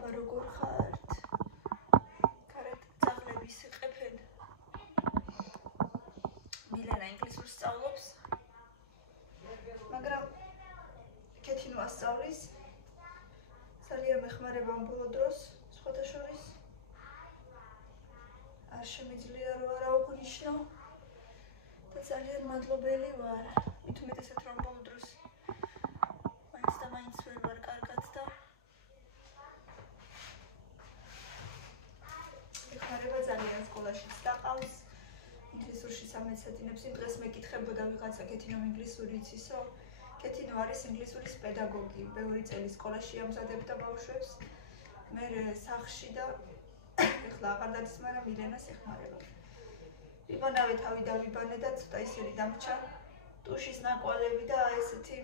აბა როგორ ხართ? კარეთ ძაღლების იყეფენ. მილენა ინგლისურს სწავლობს. მაგრამ კეთინო ასწავლის. ძალიან მეხმარება ამ ბოლო დროს, სხვათა შორის. არ შემიძლია რომ არა უღნიშნო და ძალიან მადლობელი ვარ. მით უმეტესად რომ ბოლო დროს მაინც და მაინც ვერ ვარ კარგად და ეხმარება ძალიან სკოლაშიც დაყავს. ინგლისურში 13 საათინებს იმ დღეს მეკითხებოდა ვიღაცა კეთინომ ინგლისური იცისო? კეთინო არის ინგლისურის პედაგოგი. ბევრი წელი სკოლაში ამზადებდა ბავშვებს. მე სახლში და ეხლა აღარ დადის, მაგრამ მილენას ეხმარება. ვიბანავე თავი დავიბანე და ცოტა ისერი დამრჩა. ტუშის ნაკვალევი და ესეთი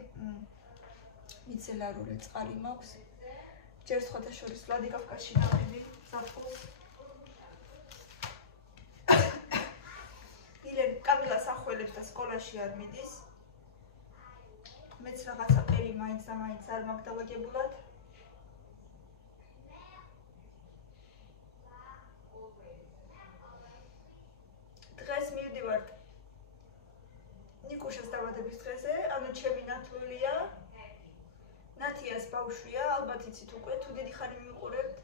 მიცელარული წყალი მაქვს. ჯერ სხვათა შორის ვლადიკავკაზში დავედი ზაფხულს. მილენ კამილას ახველებს და სკოლაში არ მიდის. მეც რაღაცა ყელი მაინც და მაინც არ მაქვს დავაგებულად. დღეს მივდივართ ნიკუშას დაბადების დღეზე, ანუ ჩემი ნათლულია. ნათიას ბავშვია, ალბათ იცით უკვე, თუ დიდი ხანი მივიყურებთ.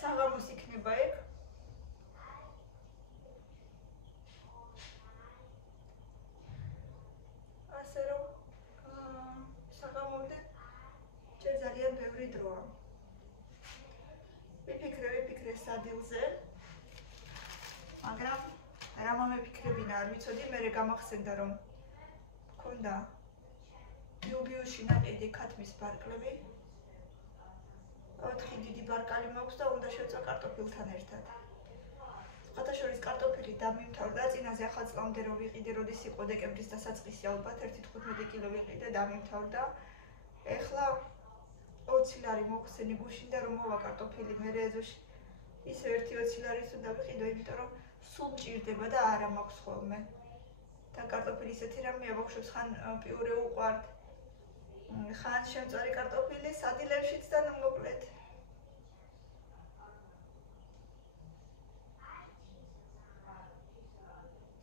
საღამოს იქნება ეგ. ასე რომ საღამომდე ჯერ ძალიან ბევრი დროა. ვიფიქრე სადილზე, მაგრამ რა მომეფიქრებინა არ ვიცოდი, მერე გამახსენდა რომ მქონდა ბიუბიუში ნაყიდი ქათმის ბარკლები. 4 დიდი ბარკალი მაქვს და უნდა შევწვა კარტოფილთან ერთად. სხვათა შორის კარტოფილი დამიმთავრდა, წინაზე ახალწლამდე რომ ვიყიდე, როდის იყო დეკემბრის დასაწყისი ალბათ 1.15 კილო ვიყიდე, დამიმთავრდა. ეხლა 20 ლარი მოგხსენი გუშინდა რომ მოვა კარტოფილი მერე ეზოში. ისე 1 ლარის უნდა ვიყიდო, იმიტომ რომ სულ მჭირდება და არა მაქვს ხოლმე. და კარტოფილი ისეთი რამეა, ბავშვებს ხან პიურე უყვართ. ხან შემწვარი კარტოფილი სადილებშიც და მოკლედ.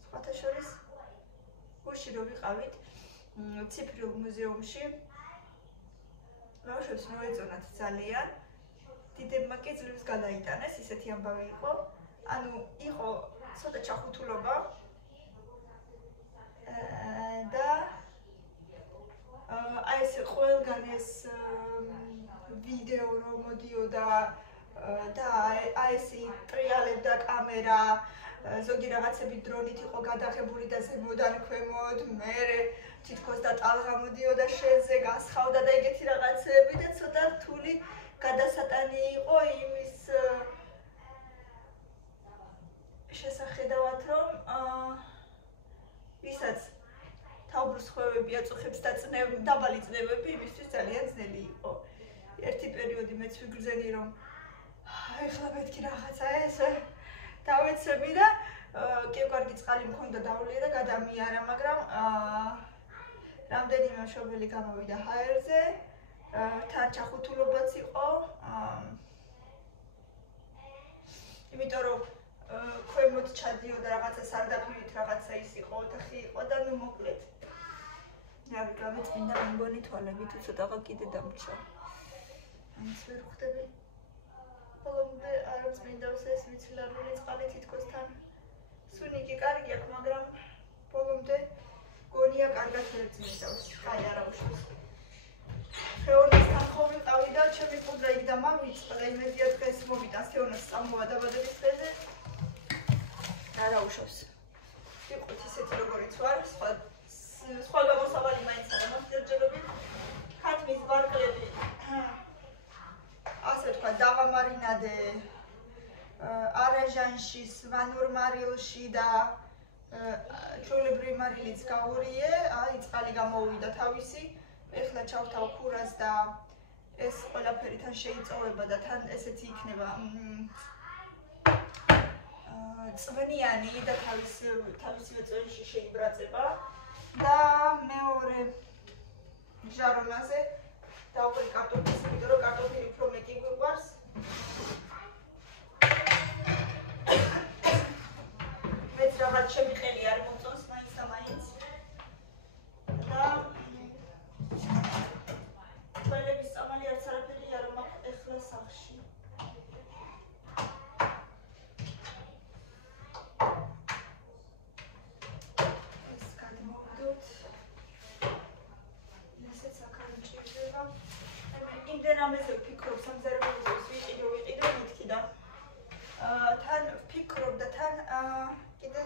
სხვათა შორის გუშინ რომ ვიყავით ციფრულ მუზეუმში, ბავშვებს მოეწონათ ძალიან. დიდებმა კი ძლივს გადაიტანეს, ისეთი ამბავი იყო. ანუ იყო ცოტა ჩახუთულობა და აი ეს ყველგან ეს ვიდეო რომ მოდიოდა და აი ეს ტრიალებდა კამერა, ზოგი რაღაცები დრონით იყო გადაღებული და ზემოდან ქვემოთ, მერე თითქოს და ტალღა მოდიოდა შენზე, გასხავდა და ეგეთი რაღაცები და ცოტა რთული გადასატანი იყო იმის შესახედავად, რომ ვისაც თავბრუს ხვევები აწუხებს და დაბალი წნევები, იმისთვის ძალიან ძნელი იყო. ერთი პერიოდი მეც ვიგრძენი, რომ ეხლა მეთქი რაღაცა ეს დავეცები და კევკარგი წყალი მქონდა დავლია და გადამიარა, მაგრამ რამდენიმე მშობელი გამოვიდა ჰაერზე, თან ჩახუთულობაც იყო. იმიტომ რომ ქვემოთ ჩადიოდა რაღაცა სარდაფივით, რაღაცა ის იყო, ოთახი იყო და ნუ მოკლედ. რავი, გამეწმინდა მეგონი თვალები, თუ ცოტაღა კიდე დამრჩა. მაინც ვერ ხვდები. ბოლომდე არ წმინდავს ეს მიცილარული წყალი თითქოს თან. სუნიკი კარგი აქვს, მაგრამ ბოლომდე გონია კარგად ვერ წმინდავს. აი არა უშავს. თეონასთან ხო ვიყავი და ჩემი პუდრა იქ და მამიწყდა, იმედია დღეს მოვიტანს თეონას წამოვა დაბადების დღეზე. არა უშავს. ვიყოთ ისეთი როგორიც ვარ, სხვა გამოსავალი მაინც არა მაქვს ჯერჯერობით. ქათმის ბარკლები ასე თქვა დავამარინადე არაჟანში, სვანურმარილში და ჩვეულებრივი მარილიც გავურიე, აი წყალი გამოუვიდა თავისი. ეხლა ჩავთავ ქურას და ეს ყველაფერი თან შეიწოვება და თან ესეთი იქნება წვნიანი და თავისივე წვენში შეიბრაწება და მეორე ჟარონაზე დავყრი კარტოფილს, იმიტომ რომ კარტოფილი უფრო მეტი გვიყვარს. მეც რაღაც შემიყელი არ მოწონს მაინც და მაინც. და თვალების წამალი არც არაფერი არ მაქვს ეხლა სახლში. ეს გადმოვდოთ. ესეც აქ არ მჭირდება. იმდენ ამაზე ვფიქრობ სამზარეულოს ვიყიდე მეთქი და თან ვფიქრობ და თან კიდე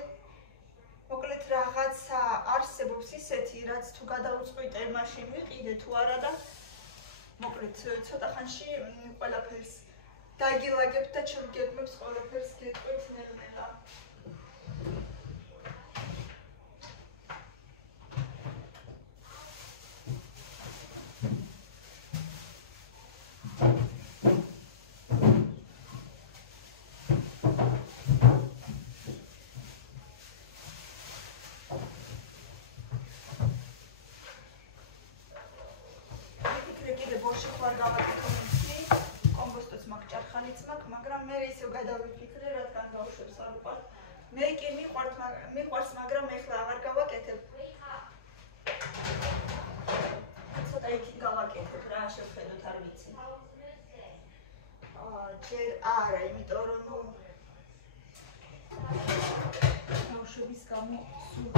მოკლედ რაღაცა არსებობს ისეთი, რაც თუ გადავუწყვიტე მაშინ ვიყიდე თუ არა და მოკლედ ცოტა ხანში ყველაფერს დაგილაგებთ და ჩემ გეგმებს ყველაფერს გეტყვით ნელ-ნელა. მაგრამ მე ისევ გადავიფიქრე, რადგან ბავშვებს არ უყვართ. მე კი მიყვარს, მაგრამ ეხლა აღარ გავაკეთებ. ცოტა იქით გავაკეთებ რა, შევხედოთ, არ ვიცი. ჯერ არა, იმიტომ რომ ბავშვების გამო სულ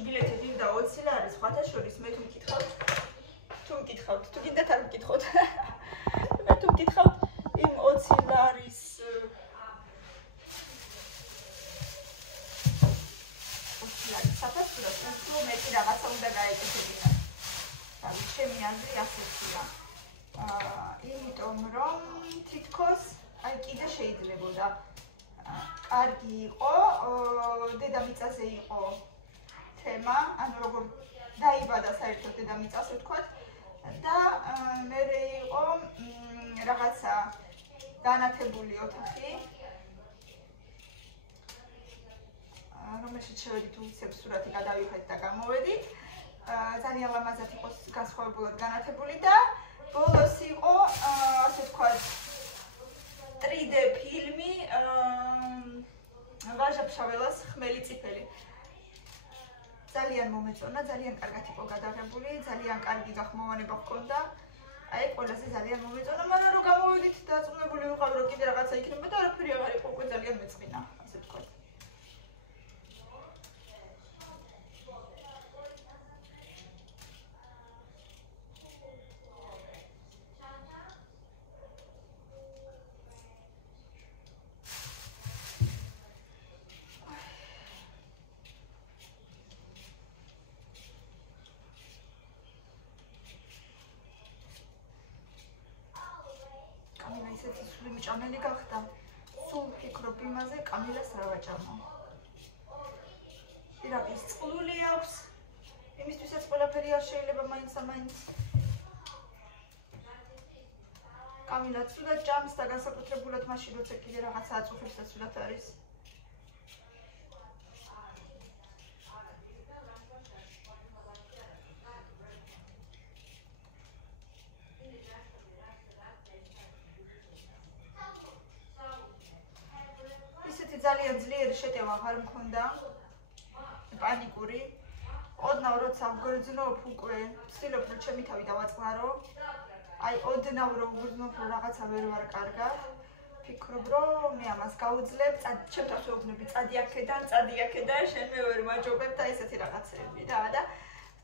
ბილეთი დიდა 20 ლარი, სხვათა შორის მე თუ მკითხავთ, თუ გინდათ არ მკითხოთ. მე თუ მკითხავთ იმ 20 ლარის საფასურად უფრო მეტი რაღაცა უნდა გაეკეთებინათ. თავის ჩემი აზრი ასეთია. იმიტომ რომ თითქოს აი კიდე შეიძლებოდა. კარგი იყო, დედამიწაზე იყო თემა, ანუ როგორ დაიბადა საერთოდ დედამიწაზე ვთქვათ და მერე იყო რაღაცა განათებული ოთახი, რომელშიც შევედით უცებ სურათი გადავიხეთ და გამოვედით. ძალიან ლამაზად იყო განსხვავებულად განათებული და ბოლოს იყო ასე ვთქვათ 3D ფილმი ვაჟა ფშაველას ხმელი წიფელი. ძალიან მომეწონა, ძალიან კარგად იყო გადაღებული, ძალიან კარგი გახმოვანება ჰქონდა. აი, ყველაზე ძალიან მომეწონა, მაგრამ რომ გამოვიდით და წვნებული ვიყავ, რომ კიდე რაღაცა იქნება და არაფერი აღარ იყო, უკვე ძალიან მეწყინა, ასე ვთქვათ. ისეთი სული მჭამელი გახდა. სულ ვფიქრობ იმაზე, კამილას რა ვაჭამო. პირაპირ წყლული აქვს. იმისთვისაც ყველაფერი არ შეიძლება მაინც და მაინც. კამილა ცუდად ჭამს და განსაკუთრებულად მაშინ როცა კიდე რაღაცა აწუხებს და ცუდად არის. ძალიან ძლიერი შეტევა აღარ მქონდა, პანიკური. ოდნავ როცა ვგრძნობ უკვე, ვცდილობ რომ ჩემი თავი დავაწყნარო. აი, ოდნავ რომ ვგრძნობ რომ რაღაცა ვერ ვარ კარგად. ვფიქრობ რომ მე ამას გავუძლებ, ჩემ თავს ვეუბნები, წადი აქედან, შენ მე ვერ მაჯობებ და ესეთი რაღაცები და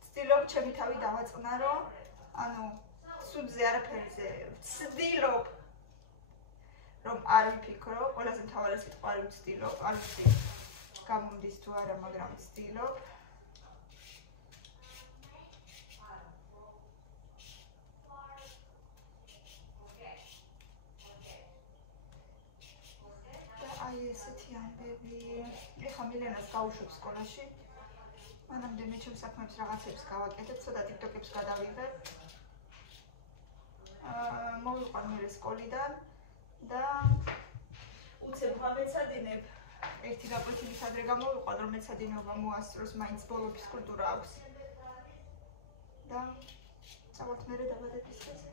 ვცდილობ ჩემი თავი დავაწყნარო. ანუ სუდზე არაფერიზე ვცდილობ რომ არ ვიფიქრო, ყველაზე მთავარი სიტყვა არ ვცდილობ, არ ვიცი გამომდის თუ არა, მაგრამ ვცდილობ. ეხლა მილენას გავუშვებ სკოლაში. მანამდე მე ჩემს საქმეებს რაღაცებს გავაკეთებ, ცოტა TikTok-ებს გადავიღებ. მოვიყვან მე სკოლიდან და უცებ ვამეცადინებ. ერთი გაკვეთილის ადრე გამოვიყვან, რომ მეცადინეობა მოასწროს, მაინც ბოლო ფიზკულტურა აქვს. და წავალთ მერე დაბადების დღეზე.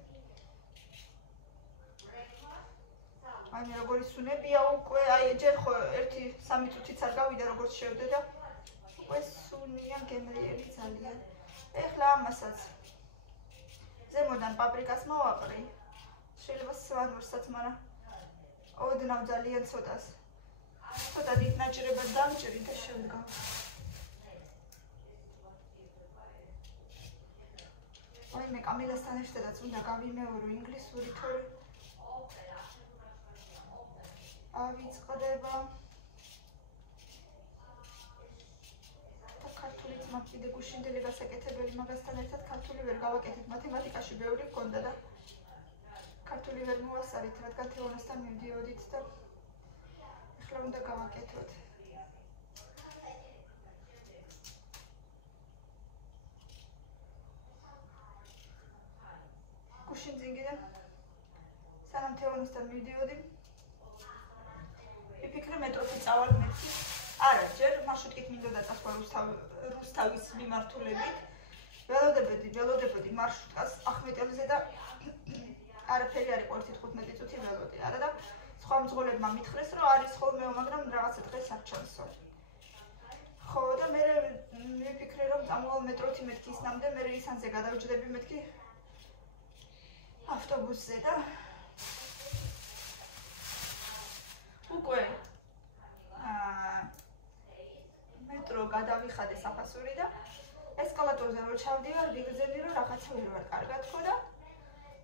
აი მე როგორი სუნებია უკვე, აი ჯერ ხო 1-3 წუთიც არ გავიდა როგორც შევდე და უკვე სუნია გემრიელი ძალიან. ეხლა ამასაც ზემოდან პაპრიკას მოვაყრი. შეიძლება სვანურსაც, მაგრამ ოდნავ ძალიან ცოტას. ცოტა დიდ ნაჭრებად დამჭერი და შევდგა. აი მე კამილასთან ერთადაც უნდა გავიმეორო ინგლისური თორე ავიწყდება და ქართულიც მაქვს კიდე გუშინდელი გასაკეთებელი, მაგასთან ერთად ქართული ვერ გავაკეთებ. მათემატიკაში ბევრი გქონდა და ქართული ვერ მოვასწარით, რადგან თეორიასთან მივდიოდით და ეხლა უნდა გავაკეთოთ. გუშინ წინგიდან სანამ თეორიასთან მივდიოდი ვიფიქრე მეტროში წავალ მეთქი. არა, ჯერ მარშრუტით მინდოდა წასვლა რუსთავის მიმართულებით. ველოდებოდი მარშრუტკას ახმეტელზე და არაფერი არ იყო 1-15 წუთი ველოდი. არა და სხვა მძღოლებმა მითხრეს, რომ არის ხოლმე, მაგრამ რაღაცა დღეს არ ჩანსო. ხო და მე ვიფიქრე, რომ წამოვალ მეტროთი მეთქი ისნამდე, მე ისანზე გადავჯდები მეთქი ავტობუსზე და უკვე მეტრო გადავიხადე საფასური და ესკალატორზე რო ჩავდივარ, ვიგრძელი რომ რაღაცა ვერ ვარ კარგად ხო და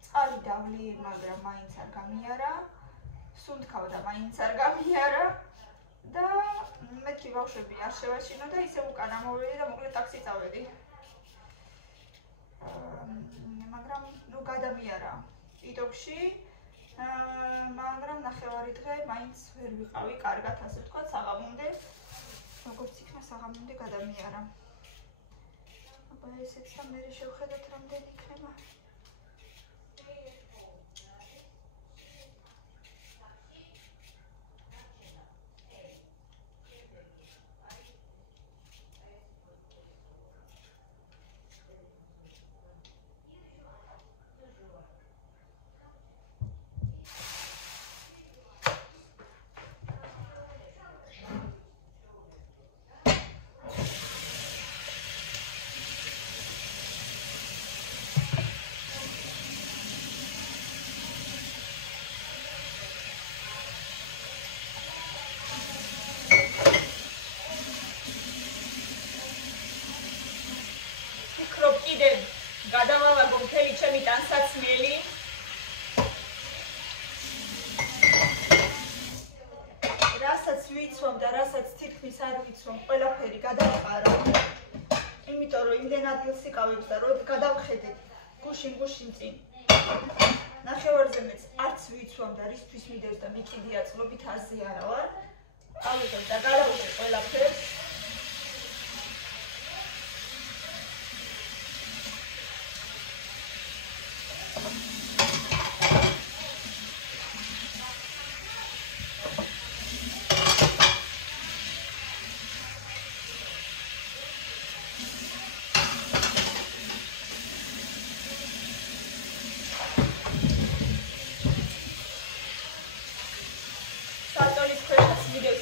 წყალი დავლი, მაგრამ მაინც არ გამიარა. სუნთქავ და მაინც არ გამიარა და მეთქი ბავშვები არ შევაშინო და ისე უკან ამოვედი და მოკლედ ტაქსი წავედი. მაგრამ ნუ გადამიარა იტოპში, მაგრამ ნახევარი დღე მაინც ვერ ვიყავი კარგად, ასე ვთქვათ, საღამომდე. როგორც იქნა საღამომდე გადამიარა. აბა ესეც და მე შევხედოთ რამდენი იქნება. გადავავაგო მთელი ჩემი ტანსაცმელი. რასაც ვიცვამ და რასაც თითქმის არ ვიცვამ, ყველაფერი გადავყარო. იმიტომ რომ იმდენ ადგილს იკავებს და რო გადავხედე გუშინ წინ. ნახევარზე მეც არც ვიცვამ და რისთვის მიდევს და მიკიდია წლობით აზი არა ვარ. ავიღებ და გადავუყე ყველაფერს.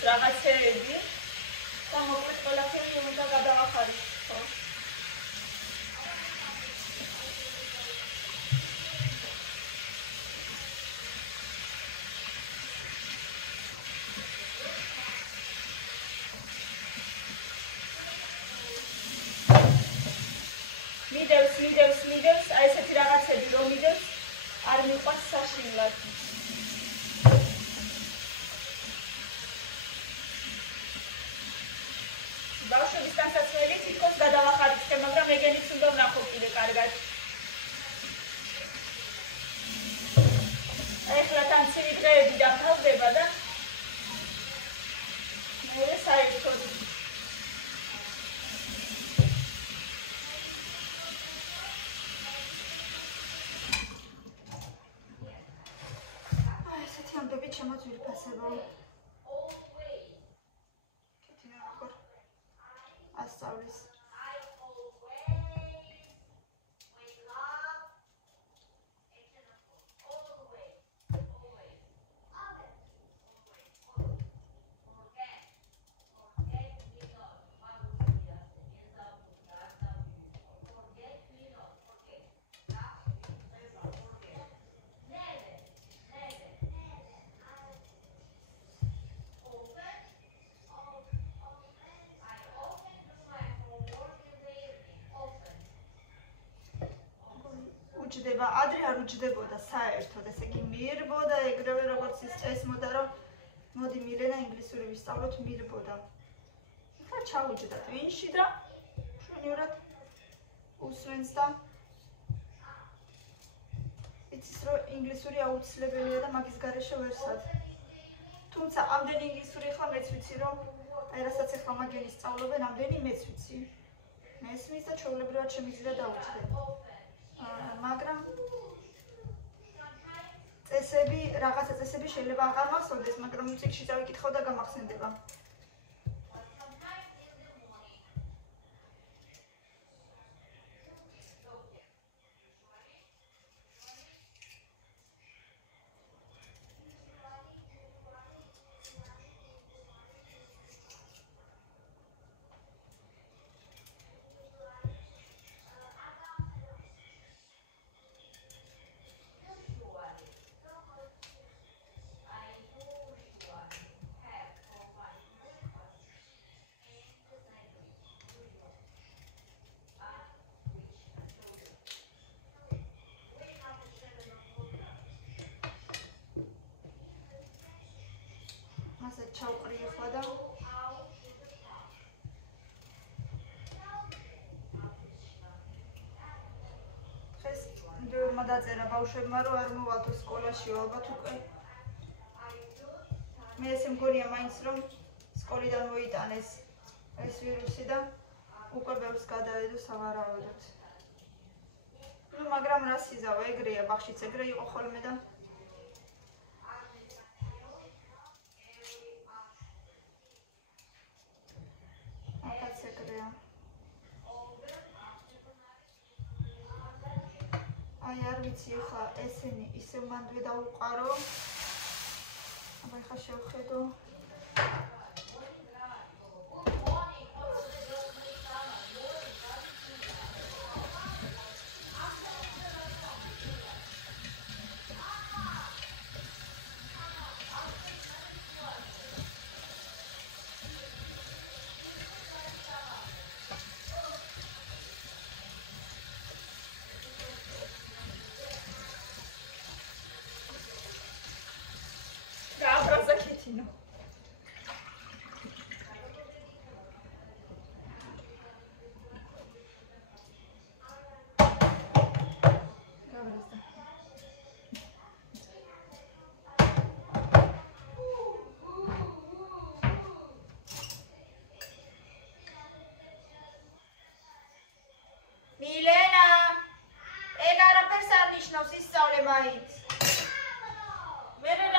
რაღაცეები და მოკლედ ყველაფერი უნდა გადავახაროთ, ხო? მიდევს, აი ესეთი რაღაცები რომ მიდევს, არ მიყვარს საშინლად. ბავშვების ტანსაცმელი თითქოს გადავახარით, მაგრამ ეგენიც უნდა ვნახო კიდე კარგად. ეხლა თანცივი დღეები დამთავრდება და ჩემო ძვირფასებო. კეთინა როგორ ასწავლის. უჯდება, ადრე არ უჯდებოდა საერთოდ, ესე იგი მირბოდა ეგრევე როგორც ის წესმოდა, რომ მოდი მილენა ინგლისური ვისწავლოთ, მირბოდა. ახლა ჩაუჯდა ტვინში და შვენივრად უსვენს და იცის რომ ინგლისური აუცილებელია და მაგის გარეშე ვერ სად. თუმცა ამდენი ინგლისური ახლა მეც ვიცი რომ აი რასაც ახლა მაგენი სწავლობენ, ამდენი მეც ვიცი. მესმის და ჩვეულებრივად შემიძლია დავუჯდე. მაგრამ წესები, რაღაცა წესები შეიძლება აღარ მახსოვდეს, მაგრამ მუსიკში წავიკითხავ და გამახსენდება. ასე ჩავყრი ახლა და ეს ბევრმა დაწერა ბავშვებმა რომ არ მოვალთო სკოლაში ალბათ უკვე მე ესე მგონია მაინც რომ სკოლიდან მოიტანეს ეს ვირუსი და უკვე ბევრს გადაედო სავარაუდოდ. ნუ მაგრამ რა სიზავ ეგრეა ბაღშიც ეგრე იყო ხოლმე და აი არ ვიცი ახლა ესენი ისევ მანდვე დაუყარო. აბა ახლა შევხედო. No. Milena, egara persarnish no si stole maitz. Mere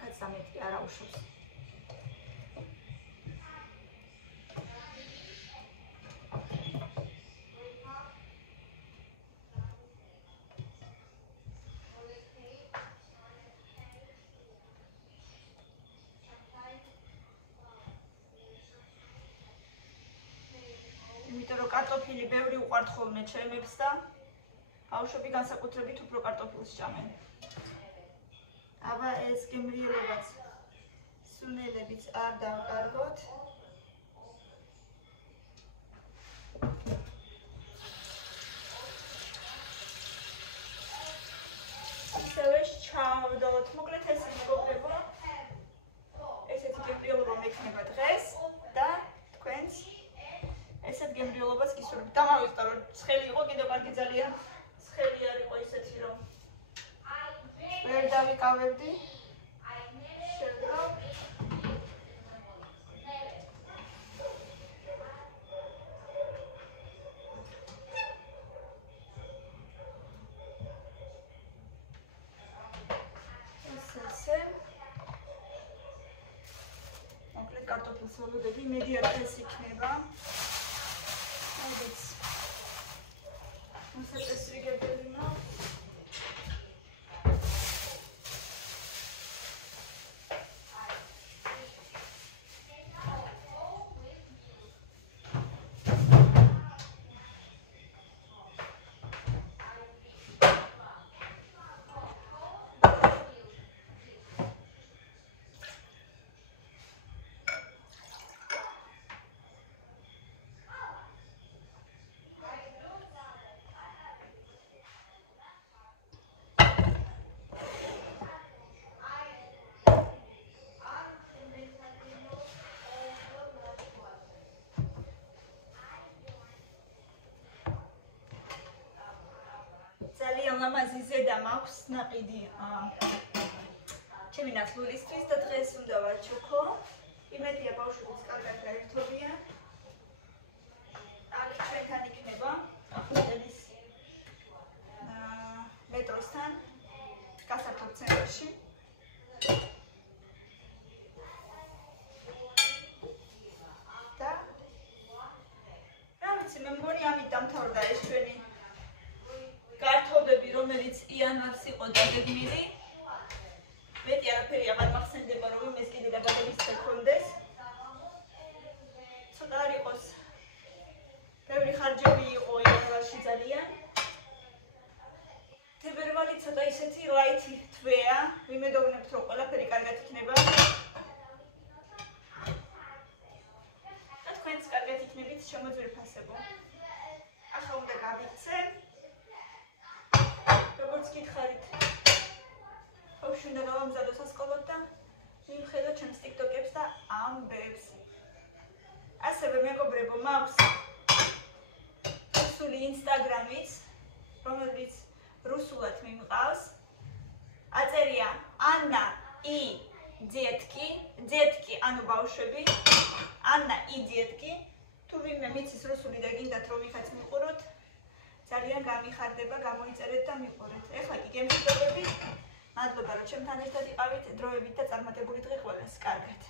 მაგაც დამეტი არ აუშვებს. იმიტომ რომ კარტოფილი ბევრი უყვართ ხოლმე ჩემებს და ბავშვები განსაკუთრებით უფრო კარტოფილს ჭამენ. აბა ეს გემრიელობაც სუნელებიც არ დავკარგოთ. ისევე ჩავდოთ. მოკლედ ეს მეგობრებო, ესეთი გემრიელობა მექნება დღეს და თქვენს ესეთ გემრიელობას გისურვებთ. დამავიწყდა რომ ცხელი იყო, კიდევ კარგი ძალიან ცხელი არ იყო ისეთი რომ ვერ დავიკავებდი. შევდრავ. ესე. მოკლედ კარტოფილს ველოდები, მედი არ ეს იქნება. It's წესრიგებელი მაქვს. ძალიან ლამაზი ზედა მაქვს ნაყიდი ჩემი ნაცვლისთვის და დღეს უნდა ვაჩუქო. იმედია ბავშვებიც კარგად გაერთობიან. აქ ჩვენთან იქნება ახლა მეტროსთან გასართობ ცენტრში. და რა ვიცი, მე მგონი ამით დამთავრდა ეს ჩვენი გართობები, რომელიც იანვარს იყო დაგეგმილი. მეტი არაფერი აღარ მახსენდება, რომ იმეს კიდე დაგაგებისწრე ქონდეს. ცოტა არ იყოს. ბევრი ხარჯები იყო იანვარში ძალიან. თებერვალი ცოტა ისეთი ლაითი თვეა. ვიმედოვნებთ, რომ ყველაფერი კარგად იქნება. და თქვენც კარგად იქნებით შემოძვირფასებო. ახლა უნდა გავიქცე. როგორც გითხარით, ბავშვი უნდა გავამზადო სასკოლოდ და მივხედო ჩემს ტიკტოკებს და ამბებს. ასევე მეგობრებო, მაქვს რუსული ინსტაგრამიც, რომელიც რუსულად მიმყავს. აწერია ანა ი ძეთკი, ძეთკი ანუ ბავშვები, ანა ი ძეთკი. თუ ვინმე მიცის რუსული და გინდათ რომ ვიღაც მიყუროთ, ძალიან გამიხარდება, გამოიწერეთ და მიყურეთ. ეხლა კი გემშვიდობებით. მადლობა რომ ჩემთან ერთად იყავით, დროებით და წარმატებული დღე ყველას. კარგად.